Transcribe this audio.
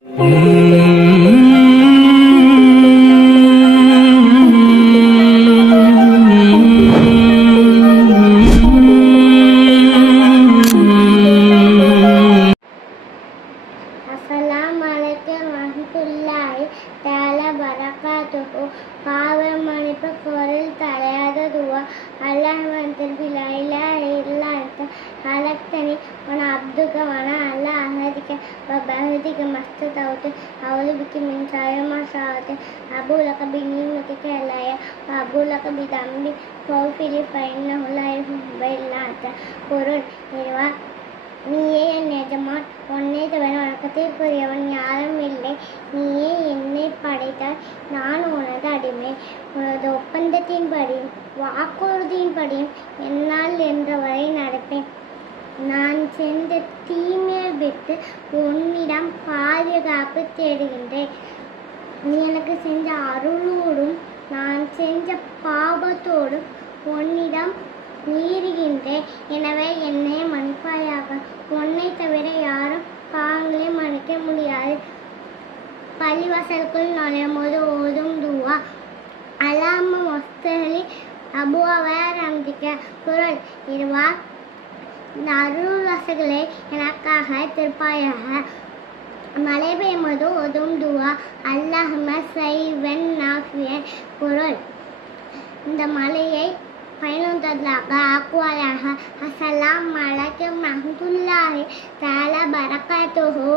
Assalamualaikum warahmatullahi ta'ala barakatuhu. பாவம் மன்னிப்பு கோரில் தலையாத துவா. அல்லாஹ் வந்தல் லா இலாஹ இல்லா அன்த ஹலக்தனி வன அப்துக வன அல்லா அஹதிக வபஹதிக மஸ்ததவுது அவுது பிக்க மின் ஷர்ரி மா ஷஅது அபூலக பிநிமதிக அலைய அபூலக பிதம்பி ஃபௌஃபிலி ஃபைன்னஹு லா யுஹிப்பு இல்லா அன்த. பொருள்: இறைவா, நீயே என் எஜமான், உன்னை தவிர வணக்கத்திற்குரியவன் யாரும் இல்லை. நீயே என்னை படைத்தாய், நான் உனது அடிமை. உனது ஒப்பந்தத்தின்படியும் வாக்குறுதியின்படியும் என்னால் என்றவரை நடப்பேன். நான் சென்ற தீமையை விட்டு உன்னிடம் பாதுகாப்பு தேடுகின்றேன். நீ எனக்கு செஞ்ச அருளோடும் நான் செஞ்ச பாவத்தோடும் உன்னிடம் மீறுகின்றேன். எனவே என்னை மன்னிப்பாயாக. உன்னை தவிர யாரும் பாவங்களை மன்னிக்க முடியாது. பள்ளிவாசலுக்குள் நுழையும் போது ஓதும் துவா. அல்லாஹும்ம மஃப்தஹ்லி அபுவாப ரஹ்மதிக. பொருள்: இறைவா, இந்த அருள் வாசல்களை எனக்காக திறப்பாயாக. மழை பெய்யும் போது ஓதும் துவா. அல்லாஹும்ம ஸைவன் நாஃபியன். பொருள்: இந்த மழையை பயனுள்ளதாக ஆக்குவாயாக. அஸ்ஸலாமு அலைக்கும் வரஹ்மத்துல்லாஹி தஆலா பரகாத்துஹு.